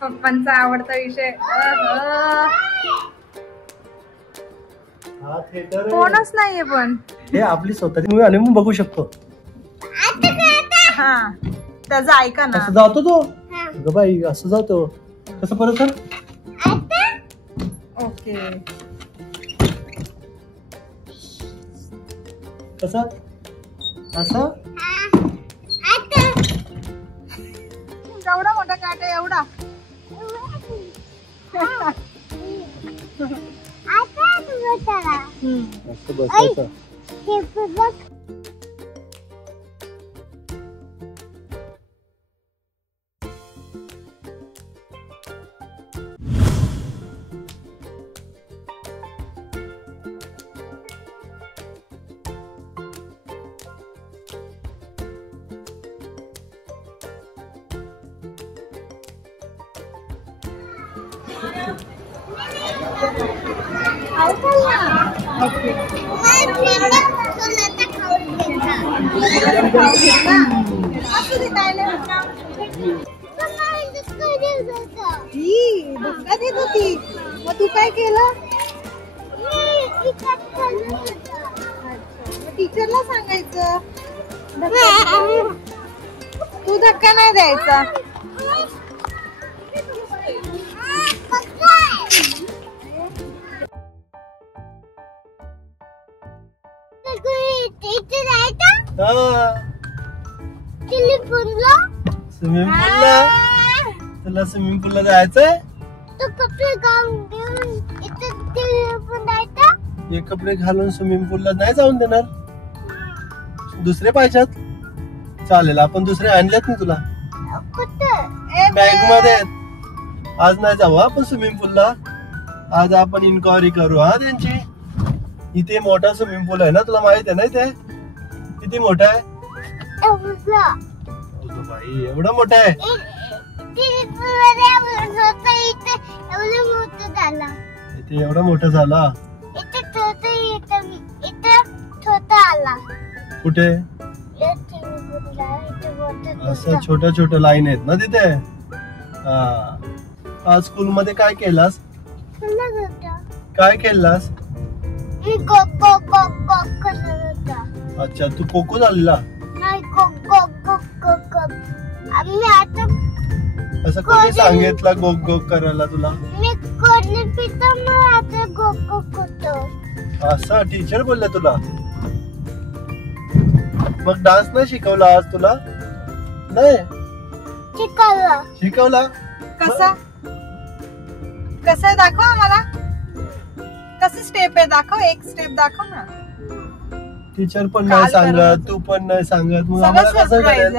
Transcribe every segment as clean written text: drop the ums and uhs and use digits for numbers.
पप्पांचा आवडता विषय. हा थिएटर कोणच नाहीये पण हे आपली स्वतःची मूवी आणि मग बघू शकतो. हा त्याचं ऐका ना. असं जातो तो ग बाई, असं जातो कसं परत सर. ओके कसं असं एवढा मोठा काट आहे एवढा. असं बसायचं. धक्का देत होती मग तू काय केलं. टीचरला सांगायचं तू धक्का नाही द्यायचा. स्विमिंग पूलला तुला स्विमिंग पूलला जायचंय. हे कपडे घालून स्विमिंग पूलला नाही जाऊन देणार. दुसरे पाहिजेत. चालेल आपण दुसरे आणलेत मी तुला बॅग मध्ये. आज नाही जाऊ आपण स्विमिंग पूलला. आज आपण इन्क्वायरी करू हा त्यांची. इथे मोठा स्विमिंग पूल आहे ना, तुला माहित आहे ना. इथे किती मोठा आहे बाई, एवढा मोठा आहे. इथे एवढा मोठा झाला. कुठे असं छोट्या छोट्या लाईन आहेत ना तिथे. आज स्कूल मध्ये काय केलास. काय केलास. अच्छा तू कोको झालेला. असं कोणी सांगितलं गोक गोक करायला तुला. असं टीचर बोलले तुला. मग डान्स नाही शिकवला आज तुला. नाही शिकवला. कसा कसा दाखव आम्हाला. कसं स्टेप आहे दाखव. एक स्टेप दाखव ना. टीचर पण नाही सांगत, तू पण नाही सांगत, मग आम्हाला कसं कळेल.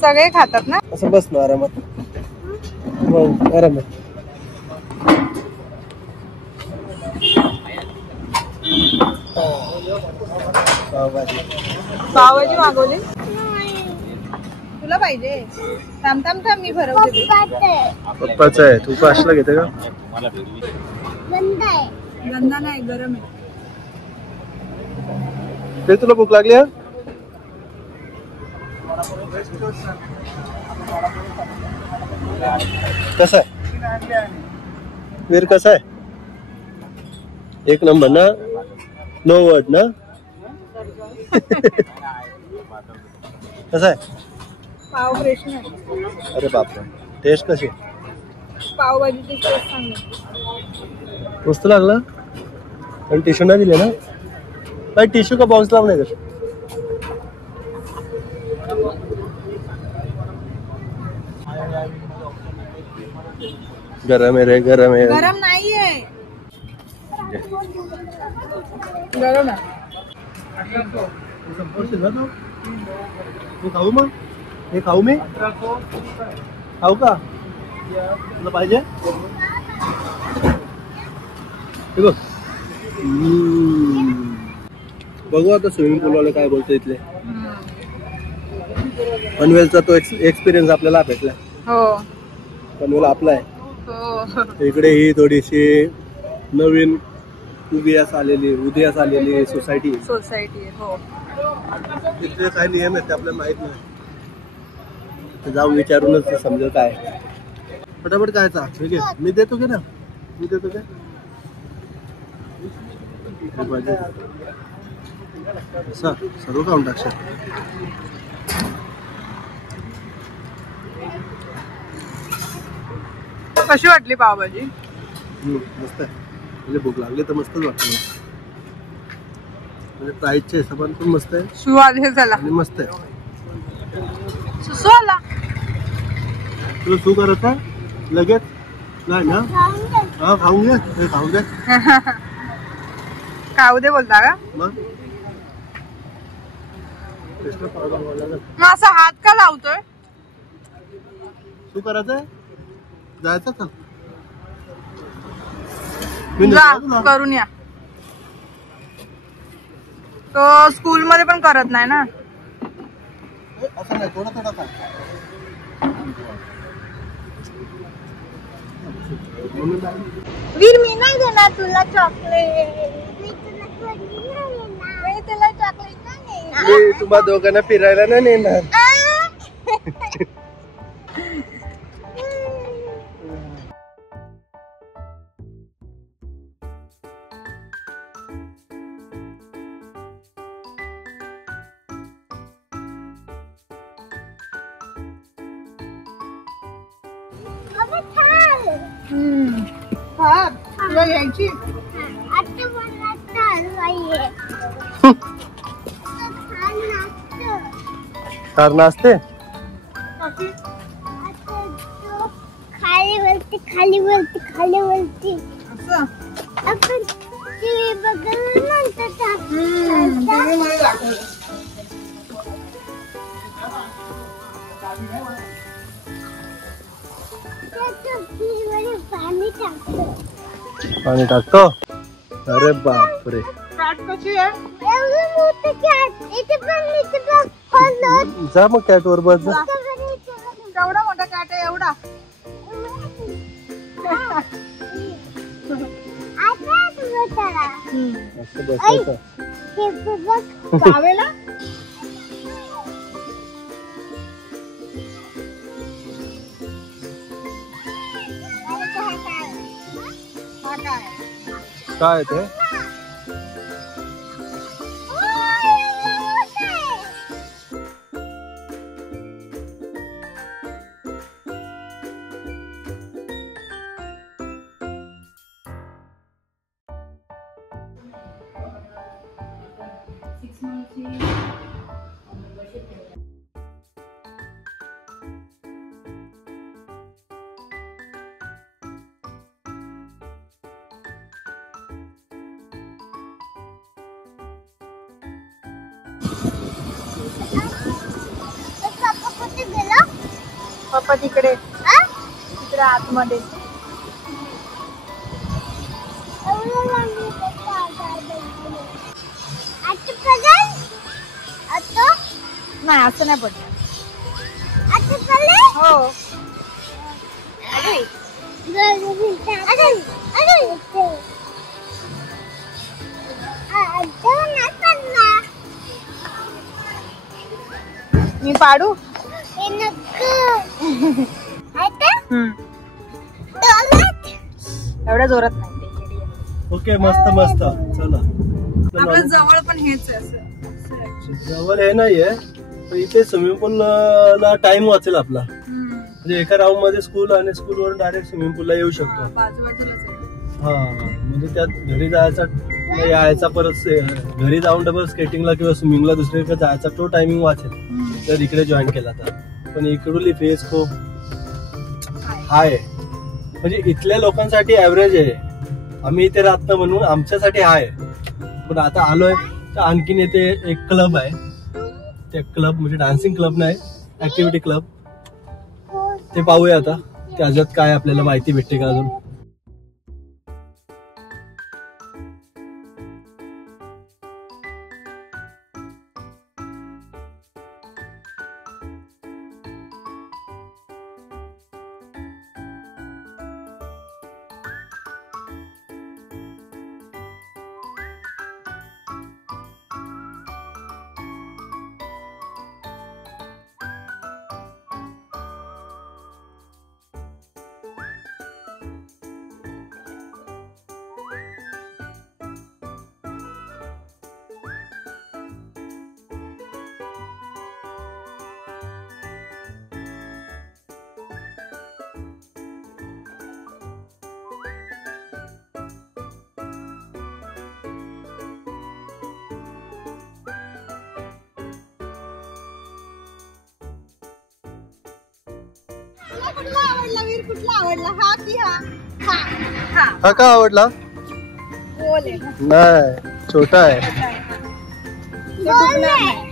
सगळे खातात ना. असं बस ना आरामात. आरामात. पावभाजी मागवली तुला पाहिजे. थांब थांब थांब मी भरवते. पप्पाच आहे. तू काशला घेते का. गंदा नाही गरम आहे. ते तुला भूक लागली. कसा आहे वीर. कसा आहे. एक नंबर ना. नो वर्ड ना. कसा आहे. पाव फ्रेश नाही. अरे बापरे. टेस्ट कशी. पावभाजीची टेस्ट चांगली. मस्त लागला. आणि टिश्यू नाही दिले ना. भाई टिश्यू का बाउंस लाव नाही कर. गरम आहे रे. गरम आहे. गरम नाहीये. गरम आहे. खाऊ मग. हे खाऊ मी. खाऊ का तुला पाहिजे. हे बघ. बघू आता स्विमिंग पूल वाले काय बोलतो. इथले पनवेलचा तो एक्सपिरियन्स आपल्याला भेटला. हो पनवेल आपला आहे. हो इकडे ही थोडीशी नवीन उदयास आलेली सोसायटी. हो तिथले काय नियम आहेत ते आपल्याला माहित नाही. जाऊन विचारूनच समजेल काय. फटाफट काय ठीक आहे, मी देतो की ना, मी देतो काय सर्व खाऊन टाकशा. कशी वाटली पावभाजी? मस्त आहे, म्हणजे भूक लागली तर मस्तच वाटतं. म्हणजे प्राईसच्या हिशोबाने पण मस्त आहे. सु आले चला आणि मस्त आहे. सुसू आला. तुला सू करत आहे लगेच नाही ना? हा खाऊन घे, हे खाऊन घे. खाऊ दे बोलता का? मग असा हात का लावतोय? सू करायचंय, जायचं का? जा करून या. तो स्कूल मध्ये पण करत नाही ना. असं नाही, थोडं थोडं खा. वीर मी नाही देणार तुला चॉकलेट. मी तुला चॉकलेट नाही देणार. मी तुम्हा दोघांना फिरायला नाही नेणार. तुला घ्यायची? कार नाचते. खाली वरती खाली वरती खाली वरती असं आपण टीव्ही बघायला नंतर टीव्ही मध्ये दाखवलं. पाणी टाकतो. अरे बापरे, कॅट कशी आहे? जा मग कॅट वर बस. केवढा मोठा कॅट आहे? एवढा असं बसायचं. चावेला काय ते? पप्पा तिकडे तिकडे आतमध्ये. नाही असं नाही पडलं. हो मी पाडू. एवढ्या जोरात नाही. ओके, मस्त मस्त. चला, आपल्या जवळ पण हेच आहे असं. जवळ हे नाहीये, पण इथे स्विमिंग पूल ला टाइम वाचेल आपला. म्हणजे एका राऊंड मध्ये स्कूल आणि स्कूल वरून डायरेक्ट स्विमिंग पूल ला येऊ शकतो. बाजूबाजूलाच आहे. हा, म्हणजे त्यात घरी जायचा यायचा, परत घरी जाऊन डबल स्केटिंगला किंवा स्विमिंगला दुसरीकडे जायचा तो टायमिंग वाचेल जर इकडे जॉईन केला तर. पण इकडली फीस खूप हाय आहे. म्हणजे इथल्या लोकांसाठी ऍव्हरेज आहे. आम्ही इथे राहतो म्हणून आमच्यासाठी हाय. पण आता आलोय तर आणखीन इथे एक क्लब आहे. ते क्लब म्हणजे डान्सिंग क्लब नाही, ऍक्टिव्हिटी क्लब. ते पाहूया आता त्याच्यात काय आपल्याला माहिती भेटते का अजून. तुला कुठला आवडला वीर? कुठला आवडला, हा की हा? हा हा हा का आवडला? गोल आहे ना. नाही, छोटा आहे. तो दुखणार नाही.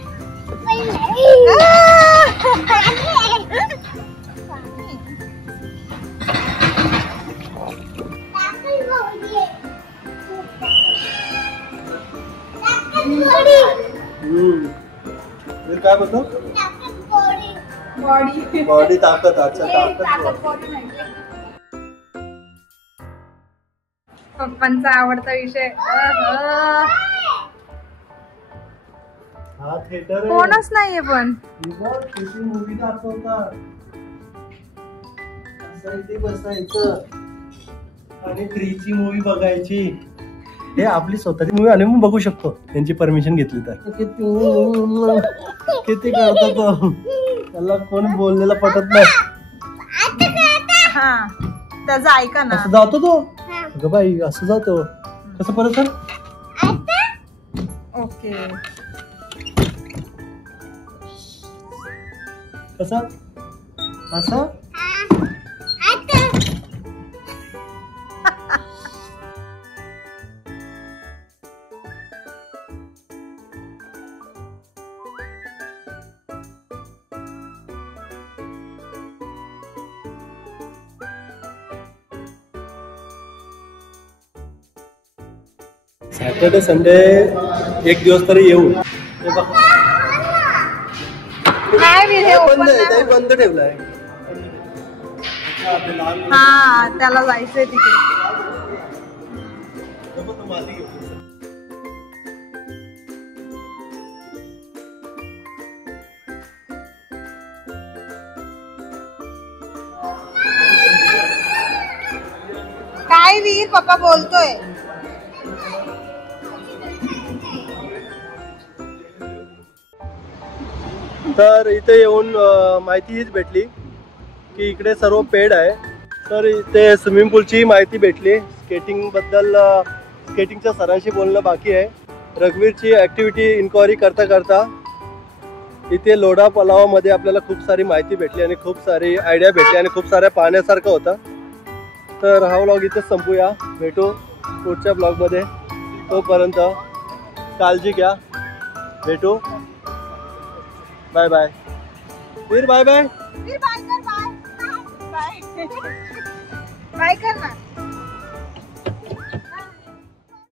वीर काय बोलतो? बॉडी बॉडी ताकद. अच्छा, ताकद. पप्पांचा आवडता विषय. हा थिएटर आहे. कोणच नाहीये पण. किती मूवी दाखवतात. असं इथे बसायचं आणि 3ची मूवी बघायची. हे आपली स्वतःची मूवी आणि मग बघू शकतो त्यांची परमिशन घेतली तर. किती करतात तो. त्याला कोण बोललेला पटत नाही. हा त्याचं ऐका ना. असं जातो तो. अगं बाई असं जातो. कसं परत सर? ओके. कसं असं? सॅटर्डे संडे एक दिवस तरी येऊ. हे बघ. काय वीर हे बंद ओपन आहे, ते नाही. बंद ठेवलंय. हा त्याला जायचंय तिकडे. काय वीर पप्पा बोलतोय. तर इथे येऊन माहिती हीच भेटली की इकडे सर्व पेड आहे. तर इथे स्विमिंग पूलची माहिती भेटली. स्केटिंगच्या सरांशी बोलणं बाकी आहे. रघुवीरची ॲक्टिव्हिटी इन्क्वायरी करता करता इथे लोढा पलावामध्ये आपल्याला खूप सारी माहिती भेटली आणि खूप सारी आयडिया भेटली आणि खूप साऱ्या पाहण्यासारखं होतं. तर हा व्लॉग इथेच संपूया. भेटू पुढच्या ब्लॉगमध्ये. तोपर्यंत काळजी घ्या. भेटू. Bye bye. Veer bye bye. Veer bye कर. Bye bye. बाय कर ना.